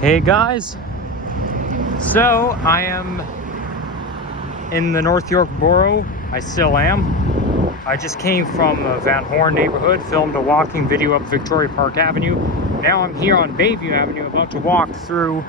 Hey guys, so I am in the North York borough. I still am. I just came from the Van Horn neighborhood, filmed a walking video up Victoria Park Avenue. Now I'm here on Bayview Avenue, about to walk through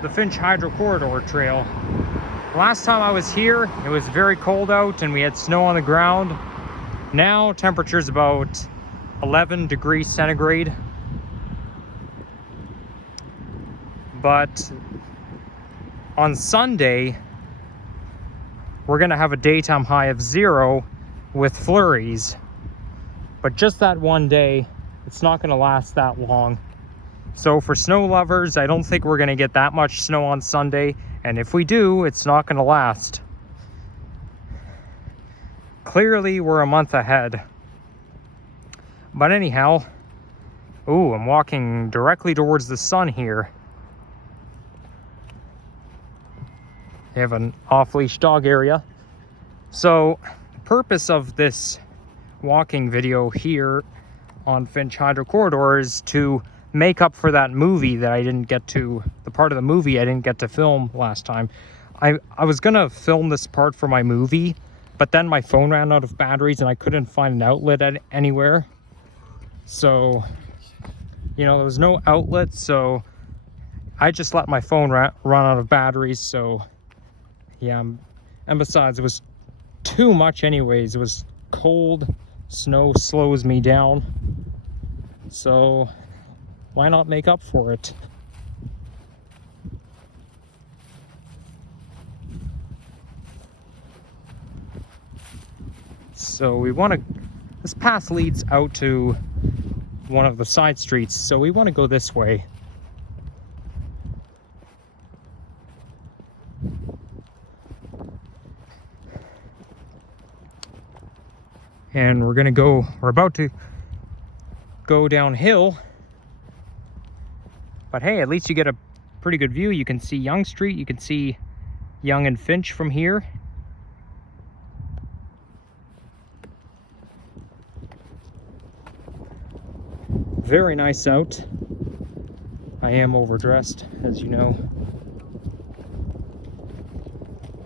the Finch Hydro Corridor Trail. Last time I was here, it was very cold out and we had snow on the ground. Now temperature's about 11 degrees centigrade. But on Sunday, we're gonna have a daytime high of 0 with flurries. But just that one day, it's not gonna last that long. So for snow lovers, I don't think we're gonna get that much snow on Sunday. And if we do, it's not gonna last. Clearly, we're a month ahead. But anyhow, ooh, I'm walking directly towards the sun here. They have an off-leash dog area. So the purpose of this walking video here on Finch Hydro Corridor is to make up for that movie that I didn't get to, the part of the movie I didn't get to film last time. I was gonna film this part for my movie, but then my phone ran out of batteries and I couldn't find an outlet anywhere. So, you know, there was no outlet, so I just let my phone run out of batteries, so yeah, and besides, it was too much anyways. It was cold, snow slows me down, so why not make up for it? So we want to, this path leads out to one of the side streets, so we want to go this way. And we're about to go downhill. But hey, at least you get a pretty good view. You can see Yonge Street, you can see Yonge and Finch from here. Very nice out. I am overdressed, as you know.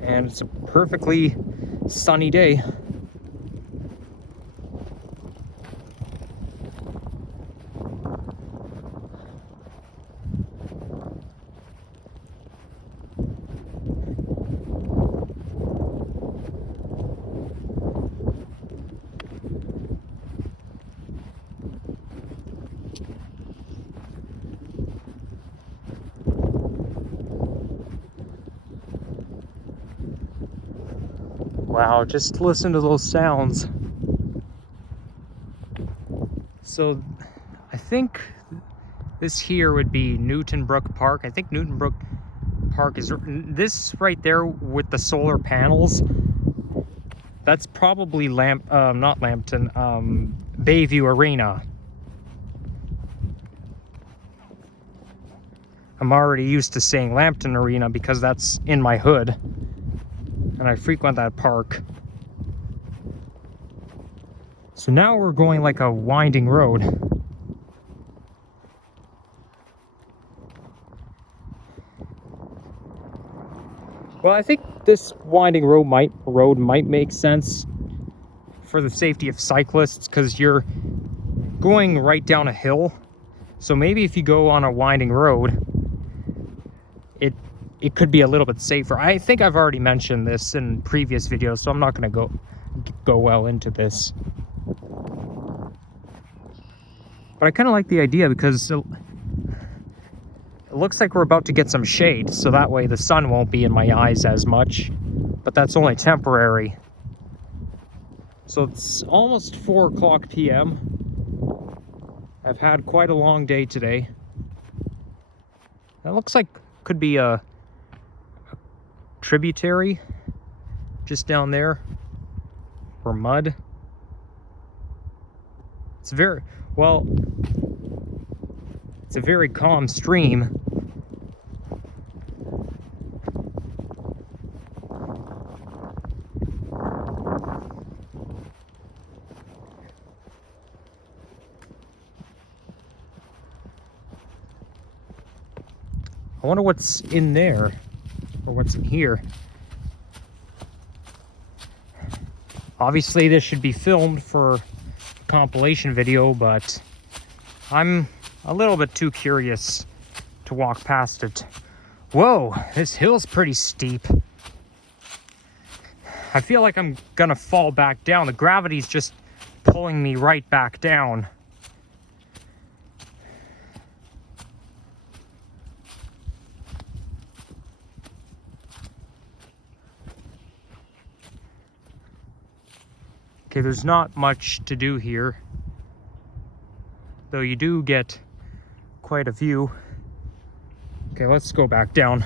And it's a perfectly sunny day. Wow, just listen to those sounds. So I think this here would be Newton Brook Park. I think Newton Brook Park is this right there with the solar panels. That's probably not Lambton, Bayview Arena. I'm already used to saying Lambton Arena because that's in my hood. And I frequent that park. So now we're going like a winding road. Well, I think this winding road might make sense for the safety of cyclists because you're going right down a hill. So maybe if you go on a winding road, it could be a little bit safer. I think I've already mentioned this in previous videos, so I'm not going to go well into this. But I kind of like the idea because it looks like we're about to get some shade, so that way the sun won't be in my eyes as much. But that's only temporary. So it's almost 4 o'clock p.m. I've had quite a long day today. That looks like could be a tributary just down there, or mud. It's a very calm stream. I wonder what's in there, or what's in here. Obviously, this should be filmed for a compilation video, but I'm a little bit too curious to walk past it. Whoa, this hill's pretty steep. I feel like I'm gonna fall back down. The gravity's just pulling me right back down. Okay, there's not much to do here, though you do get quite a view. Okay, let's go back down.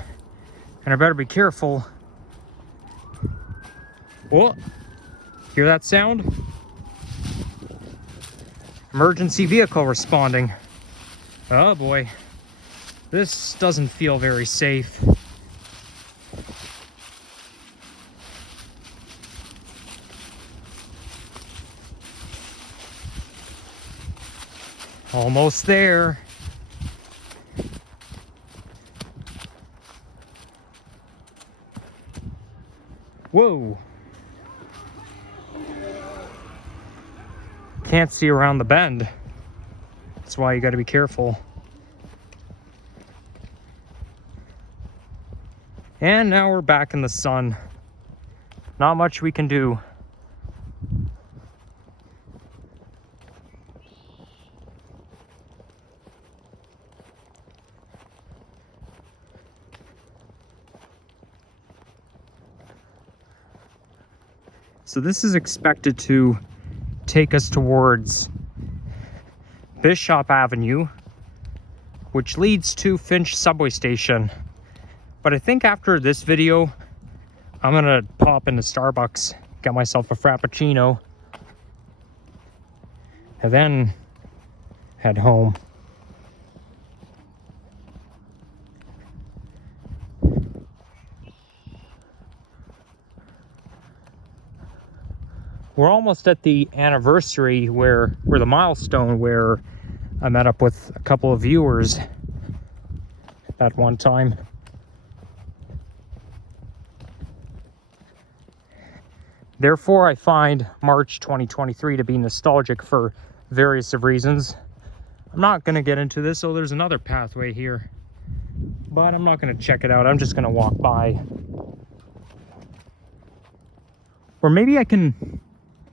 And I better be careful. Oh, hear that sound? Emergency vehicle responding. Oh boy, this doesn't feel very safe. Almost there. Whoa. Can't see around the bend. That's why you got to be careful. And now we're back in the sun. Not much we can do. So this is expected to take us towards Bishop Avenue, which leads to Finch subway station. But I think after this video, I'm gonna pop into Starbucks, get myself a Frappuccino, and then head home. We're almost at the anniversary where the milestone where I met up with a couple of viewers that one time. Therefore, I find March 2023 to be nostalgic for various reasons. I'm not going to get into this. Oh, there's another pathway here, but I'm not going to check it out. I'm just going to walk by. Or maybe I can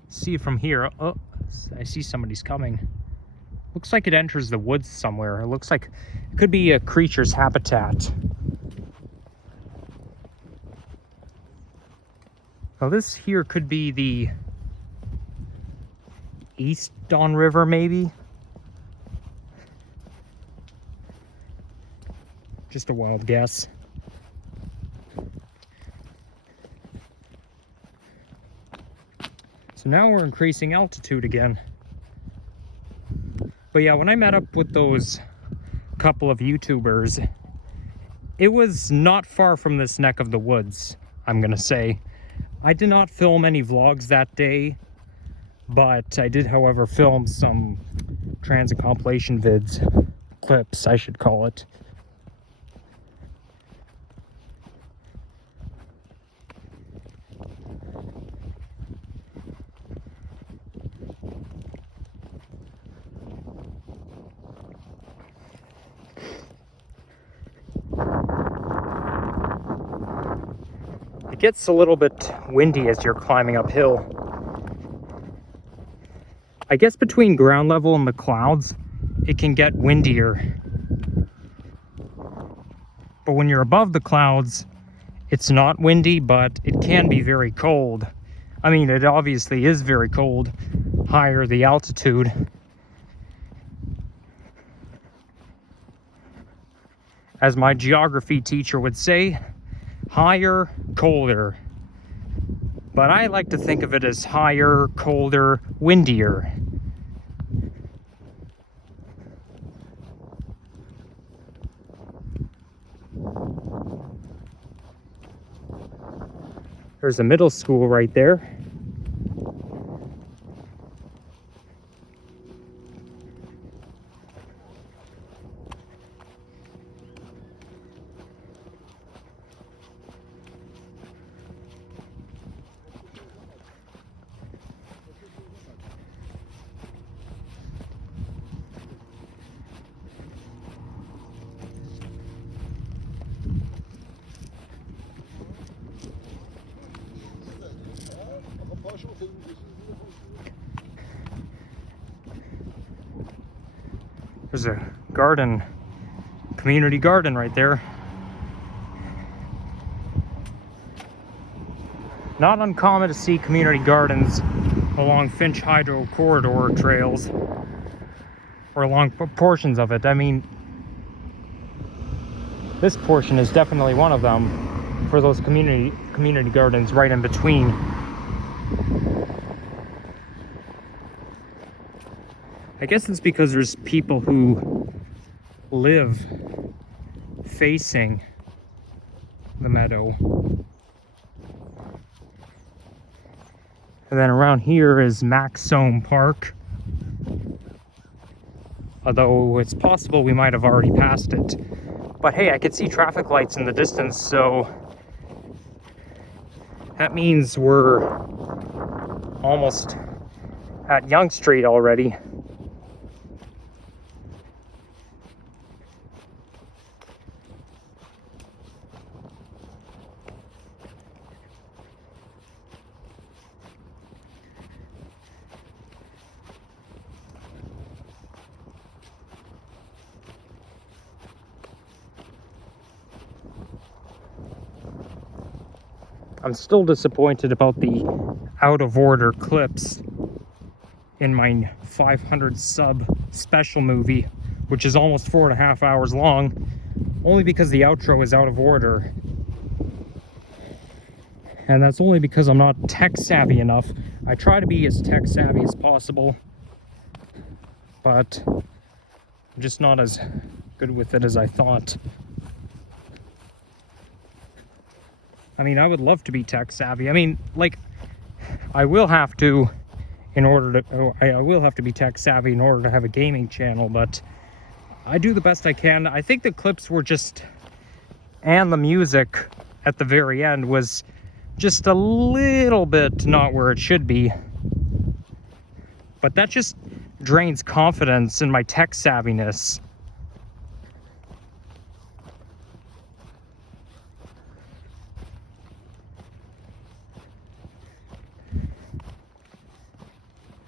see it from here. Oh, I see somebody's coming. Looks like it enters the woods somewhere. It looks like it could be a creature's habitat. Now this here could be the East Don River, maybe. Just a wild guess. So now we're increasing altitude again. But yeah, when I met up with those couple of YouTubers, it was not far from this neck of the woods, I'm gonna say. I did not film any vlogs that day, but I did, however, film some transit compilation vids, clips, I should call it. It gets a little bit windy as you're climbing uphill. I guess between ground level and the clouds, it can get windier. But when you're above the clouds, it's not windy, but it can be very cold. I mean, it obviously is very cold, higher the altitude. As my geography teacher would say, higher, colder. But I like to think of it as higher, colder, windier. There's a middle school right there. There's a garden, community garden right there. Not uncommon to see community gardens along Finch Hydro corridor trails, or along portions of it. I mean, this portion is definitely one of them for those community gardens right in between. I guess it's because there's people who live facing the meadow. And then around here is Maxome Park. Although it's possible we might have already passed it. But hey, I could see traffic lights in the distance, so that means we're almost at Yonge Street already. I'm still disappointed about the out of order clips in my 500 sub special movie, which is almost 4.5 hours long, only because the outro is out of order. And that's only because I'm not tech savvy enough. I try to be as tech savvy as possible, but I'm just not as good with it as I thought. I mean, I would love to be tech savvy. I mean, like, I will have to be tech savvy in order to have a gaming channel, but I do the best I can. I think the clips were just, and the music at the very end was just a little bit not where it should be. But that just drains confidence in my tech savviness.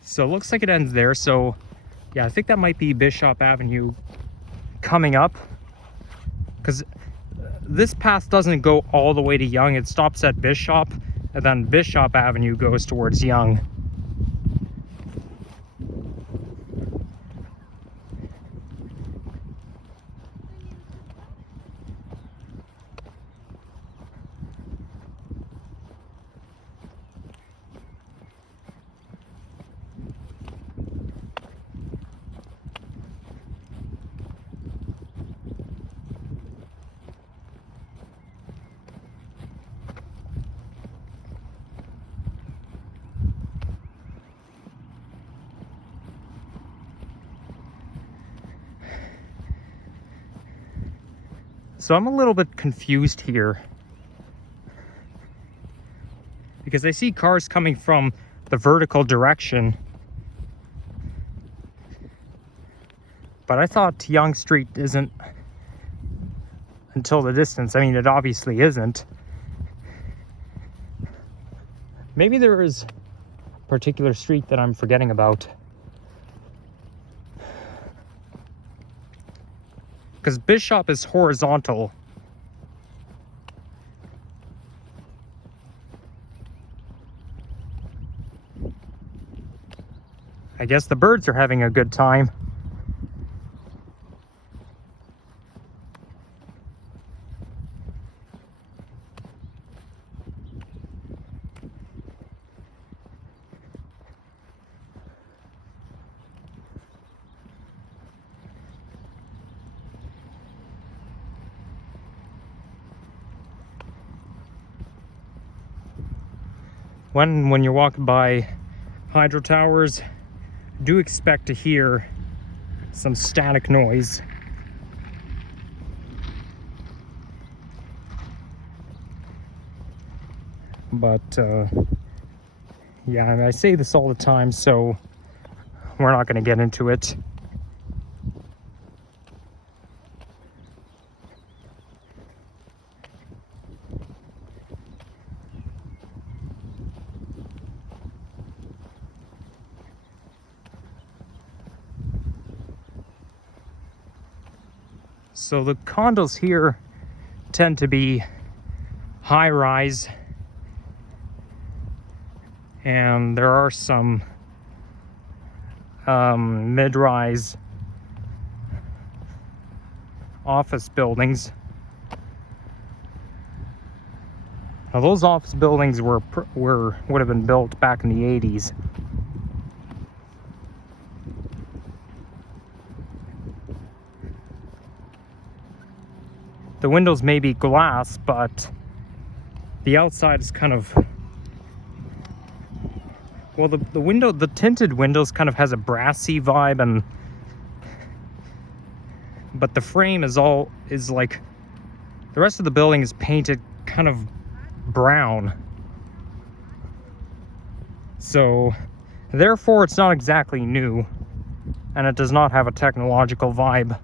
So it looks like it ends there. So yeah, I think that might be Bishop Avenue coming up, because this path doesn't go all the way to Yonge. It stops at Bishop, and then Bishop Avenue goes towards Yonge. So I'm a little bit confused here, because I see cars coming from the vertical direction, but I thought Yonge Street isn't until the distance. I mean, it obviously isn't. Maybe there is a particular street that I'm forgetting about, because Bishop is horizontal. I guess the birds are having a good time. When you're walking by hydro towers, do expect to hear some static noise. But yeah, and I say this all the time, so we're not going to get into it. So the condos here tend to be high rise, and there are some mid-rise office buildings. Now those office buildings would have been built back in the 80s. The windows may be glass, but the outside is kind of, well, the tinted windows kind of has a brassy vibe, but the frame is like, the rest of the building is painted kind of brown. So therefore it's not exactly new, and it does not have a technological vibe.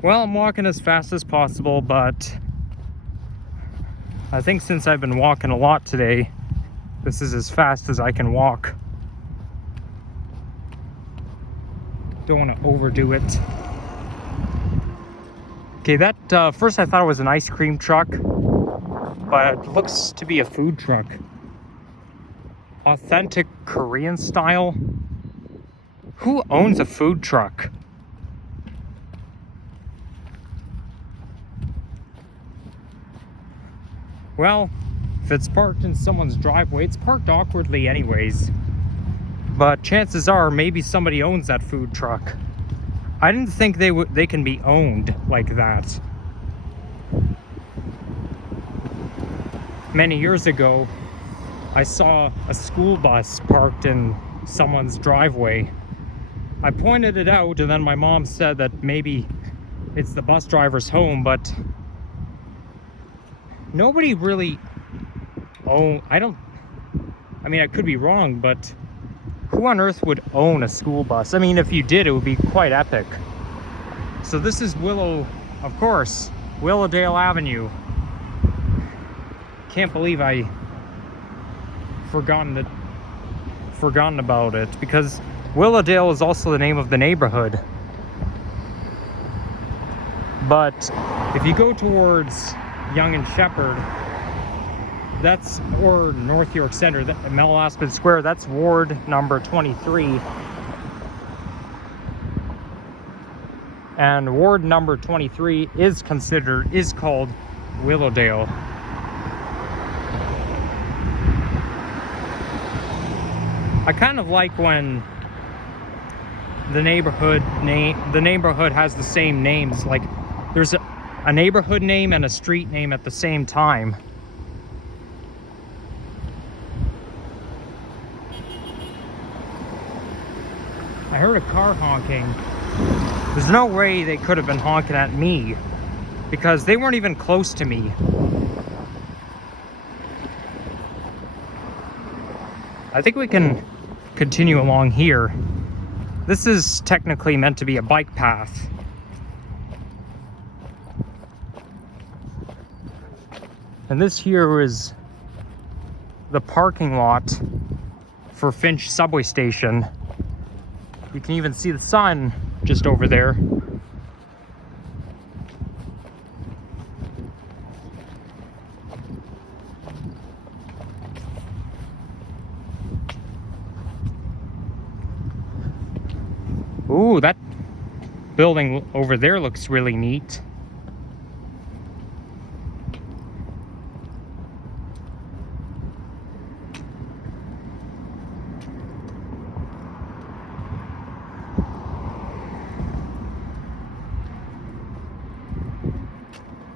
Well, I'm walking as fast as possible, but I think since I've been walking a lot today, this is as fast as I can walk. Don't want to overdo it. Okay, that first I thought it was an ice cream truck, but it looks to be a food truck. Authentic Korean style? Who owns a food truck? Well, if it's parked in someone's driveway, it's parked awkwardly anyways. But chances are maybe somebody owns that food truck. I didn't think they can be owned like that. Many years ago, I saw a school bus parked in someone's driveway. I pointed it out, and then my mom said that maybe it's the bus driver's home, but nobody really I mean, I could be wrong, but who on earth would own a school bus? I mean, if you did, it would be quite epic. So this is of course, Willowdale Avenue. Can't believe I forgotten about it, because Willowdale is also the name of the neighborhood. But if you go towards Yonge and Shepherd, or North York Center, Melaspin Square, that's ward number 23. And ward number 23 is called Willowdale. I kind of like when the neighborhood has the same names, like there's a neighborhood name and a street name at the same time. I heard a car honking. There's no way they could have been honking at me, because they weren't even close to me. I think we can continue along here. This is technically meant to be a bike path. And this here is the parking lot for Finch subway station. You can even see the sign just over there. Ooh, that building over there looks really neat.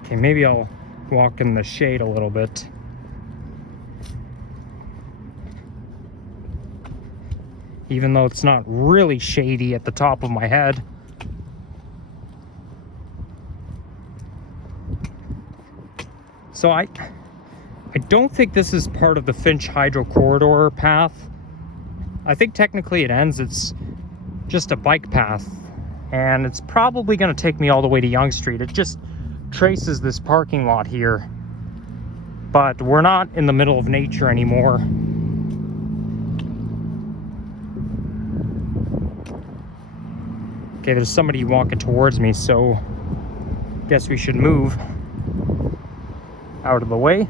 Okay, maybe I'll walk in the shade a little bit. Even though it's not really shady at the top of my head. So I don't think this is part of the Finch Hydro Corridor path. I think technically it ends. It's just a bike path, and it's probably going to take me all the way to Yonge Street. It just traces this parking lot here, but we're not in the middle of nature anymore. Okay, there's somebody walking towards me, so guess we should move out of the way.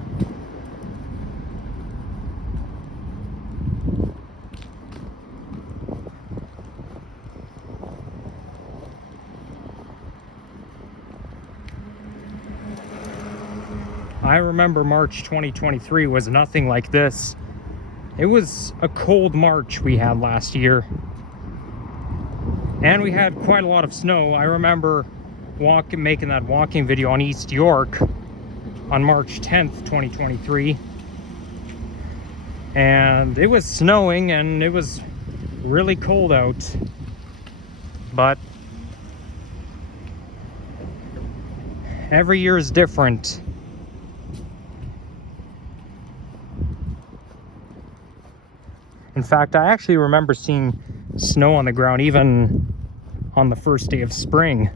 I remember March 2023 was nothing like this. It was a cold March we had last year. And we had quite a lot of snow. I remember making that walking video on East York on March 10th, 2023. And it was snowing and it was really cold out. But every year is different. In fact, I actually remember seeing snow on the ground even on the first day of spring.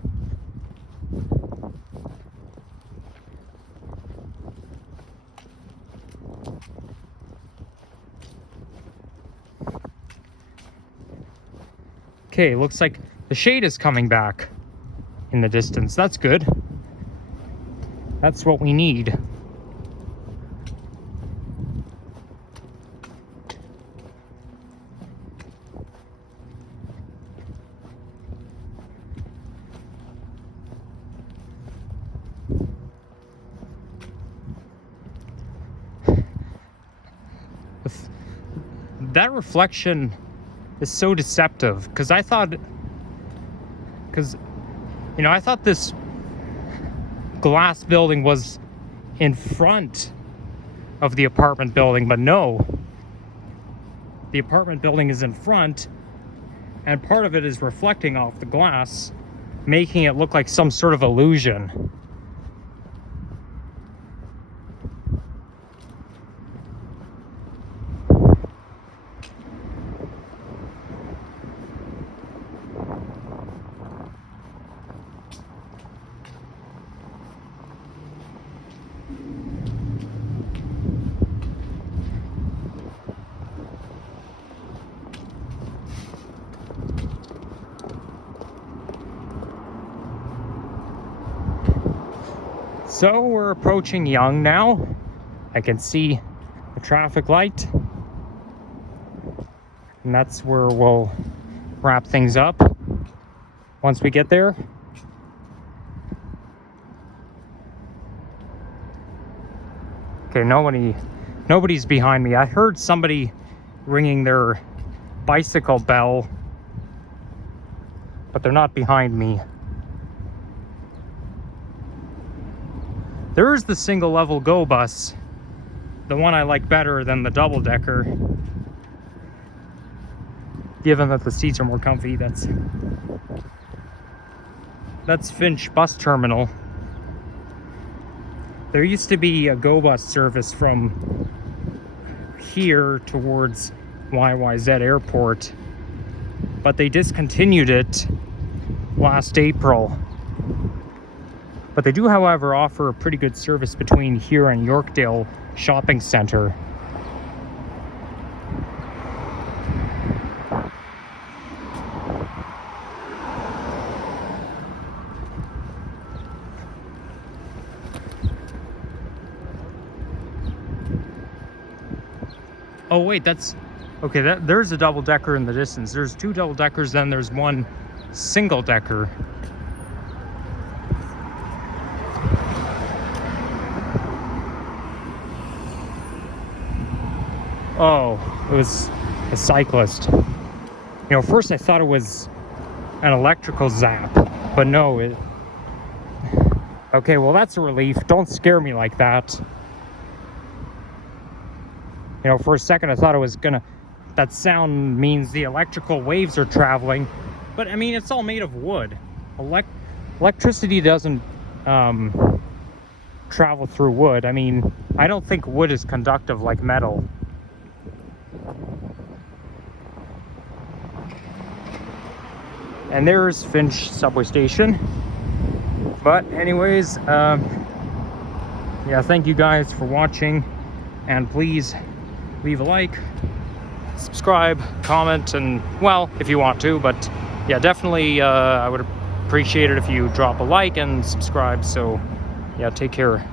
Okay, looks like the shade is coming back in the distance. That's good. That's what we need. That reflection is so deceptive, because I thought this glass building was in front of the apartment building, but no, the apartment building is in front and part of it is reflecting off the glass, making it look like some sort of illusion. So we're approaching Yonge now. I can see the traffic light. And that's where we'll wrap things up once we get there. Okay, nobody's behind me. I heard somebody ringing their bicycle bell, but they're not behind me. There is the single level Go bus, the one I like better than the double decker, given that the seats are more comfy. That's Finch bus terminal. There used to be a Go bus service from here towards YYZ Airport, but they discontinued it last April. But they do, however, offer a pretty good service between here and Yorkdale Shopping Center. Oh wait, okay, there's a double decker in the distance. There's two double deckers, then there's one single decker. Oh, it was a cyclist. First I thought it was an electrical zap, but no, okay, well that's a relief. Don't scare me like that. For a second I thought it was that sound means the electrical waves are traveling, but I mean, it's all made of wood. Electricity doesn't travel through wood. I mean, I don't think wood is conductive like metal. And there's Finch subway station. But anyways, yeah, thank you guys for watching, and please leave a like, subscribe, comment, and, well, if you want to, but yeah, definitely I would appreciate it if you drop a like and subscribe. So yeah, take care.